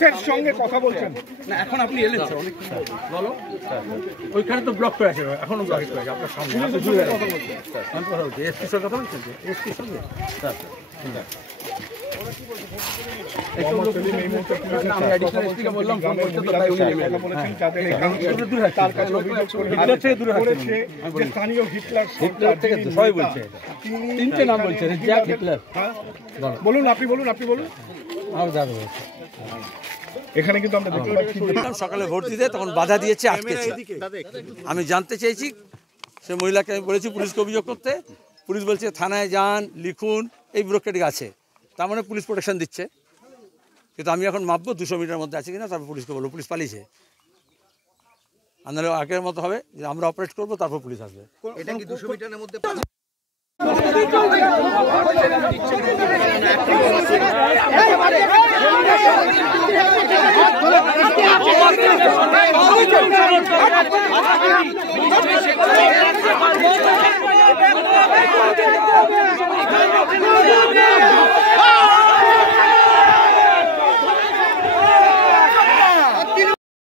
সঙ্গে কথা বলছেন না, এখন আপনি এলেন স্যার, অনেক বলো ওইখানে তো ব্লক করে আছে, এখনো ব্লক করে আছে আপনার সামনে। আপনি কথা বলছেন, আমি কথা বলছি এসপির সঙ্গে কথা বলছেন, এসপির সঙ্গে স্যার তিনটে নাম বলছে, বলুন, আপনি বলুন, আপনি বলুন। এখানে কিন্তু আমরা দেখতে পাচ্ছি সকালে ভোট দিতে তখন বাধা দিয়েছে, আটকেছে। আমি জানতে চেয়েছি, সে মহিলাকে আমি বলেছি পুলিশকে অভিযোগ করতে, পুলিশ বলছে থানায় যান, লিখুন, এই ব্রোকেটিং আছে, তার মানে পুলিশ প্রোটেকশন দিচ্ছে। কিন্তু আমি এখন মাপবো 200 মিটার মধ্যে আছে কিনা, তারপর পুলিশকে বলবো। পুলিশ পালিয়েছে, আর নাহলে আগের মতো হবে যে আমরা অপারেট করবো, তারপর পুলিশ আসবে। এটা কি 200 মিটারের মধ্যে